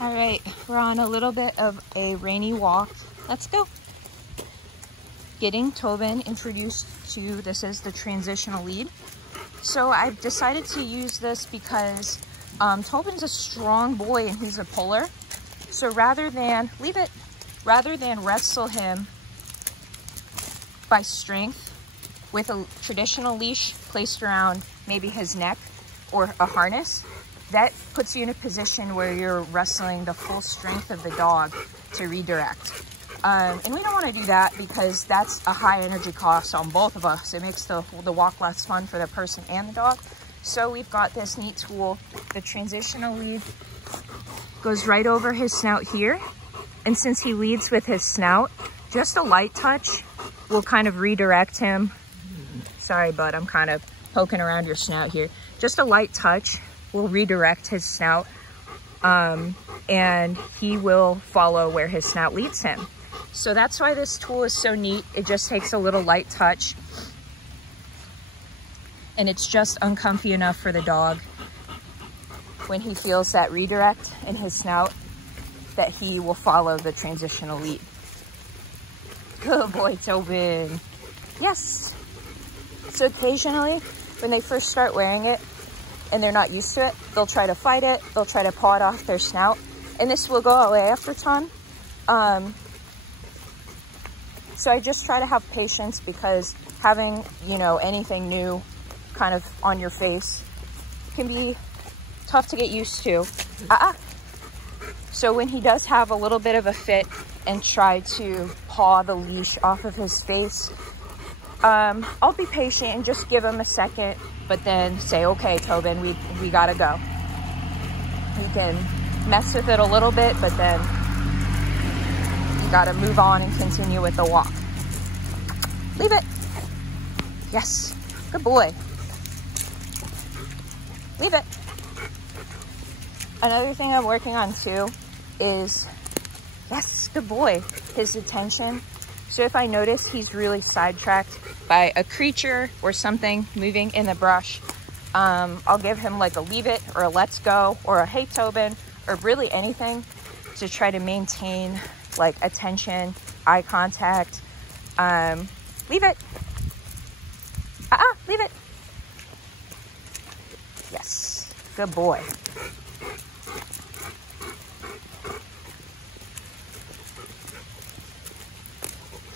All right, we're on a little bit of a rainy walk. Let's go. Getting Tobin introduced to, this is the transitional lead. So I've decided to use this because Tobin's a strong boy and he's a puller. So rather than wrestle him by strength with a traditional leash placed around maybe his neck or a harness, that puts you in a position where you're wrestling the full strength of the dog to redirect. And we don't want to do that because that's a high energy cost on both of us. It makes the walk less fun for the person and the dog. So we've got this neat tool. The transitional lead goes right over his snout here. And since he leads with his snout, just a light touch will kind of redirect him. Sorry, bud, I'm kind of poking around your snout here. Just a light touch will redirect his snout, and he will follow where his snout leads him. So that's why this tool is so neat. It just takes a little light touch, and it's just uncomfy enough for the dog when he feels that redirect in his snout that he will follow the transitional lead. Good boy, Tobin. Yes. So occasionally, when they first start wearing it and they're not used to it, they'll try to fight it. They'll try to paw it off their snout, and this will go away after time. So I just try to have patience because having, you know, anything new kind of on your face can be tough to get used to. So when he does have a little bit of a fit and try to paw the leash off of his face, I'll be patient and just give him a second, but then say, okay, Tobin, we gotta go. You can mess with it a little bit, but then you gotta move on and continue with the walk. Leave it. Yes, good boy. Leave it. Another thing I'm working on too is, yes, good boy, his attention. So if I notice he's really sidetracked by a creature or something moving in the brush, I'll give him like a leave it or a let's go or a hey Tobin or really anything to try to maintain like attention, eye contact. Leave it. Leave it. Yes, good boy.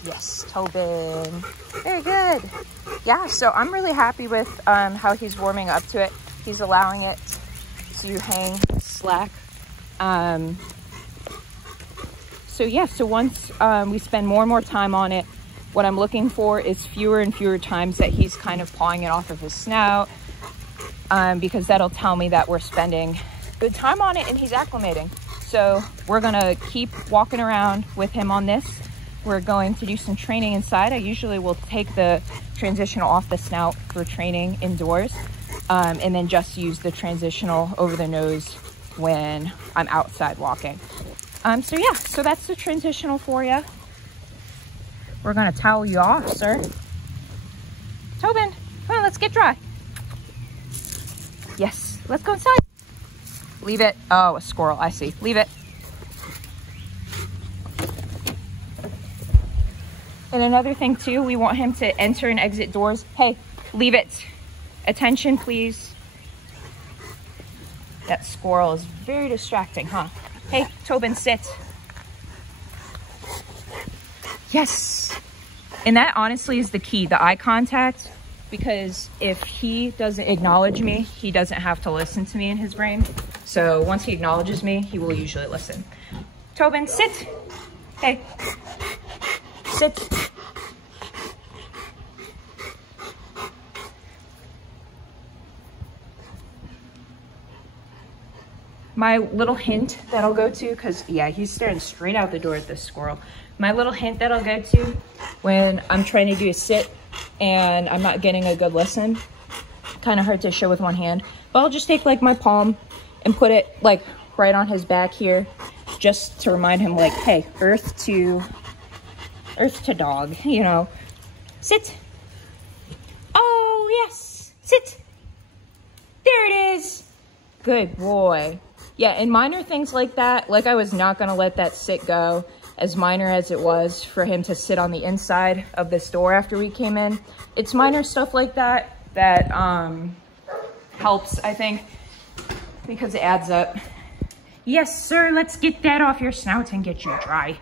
Yes, Tobin. Very good. Yeah, so I'm really happy with how he's warming up to it. He's allowing it to hang slack. So yeah, so once we spend more and more time on it, what I'm looking for is fewer and fewer times that he's kind of pawing it off of his snout, because that'll tell me that we're spending good time on it and he's acclimating. So we're gonna keep walking around with him on this. We're going to do some training inside. I usually will take the transitional off the snout for training indoors, and then just use the transitional over the nose when I'm outside walking. So yeah, so that's the transitional for you. We're gonna towel you off, sir. Tobin, come on, let's get dry. Yes, let's go inside. Leave it. Oh, a squirrel, I see. Leave it. And another thing too, we want him to enter and exit doors. Hey, leave it. Attention, please. That squirrel is very distracting, huh? Hey, Tobin, sit. Yes. And that honestly is the key, the eye contact, because if he doesn't acknowledge me, he doesn't have to listen to me in his brain. So once he acknowledges me, he will usually listen. Tobin, sit. Hey, sit. My little hint that I'll go to, because yeah, he's staring straight out the door at this squirrel. My little hint that I'll go to when I'm trying to do a sit and I'm not getting a good listen, kind of hard to show with one hand, but I'll just take like my palm and put it like right on his back here, just to remind him like, hey, earth to dog, you know. Sit. Oh yes, sit. There it is. Good boy. Yeah, and minor things like that, like I was not gonna let that sit go, as minor as it was for him to sit on the inside of this door after we came in. It's minor stuff like that that helps, I think, because it adds up. Yes, sir, let's get that off your snout and get you dry.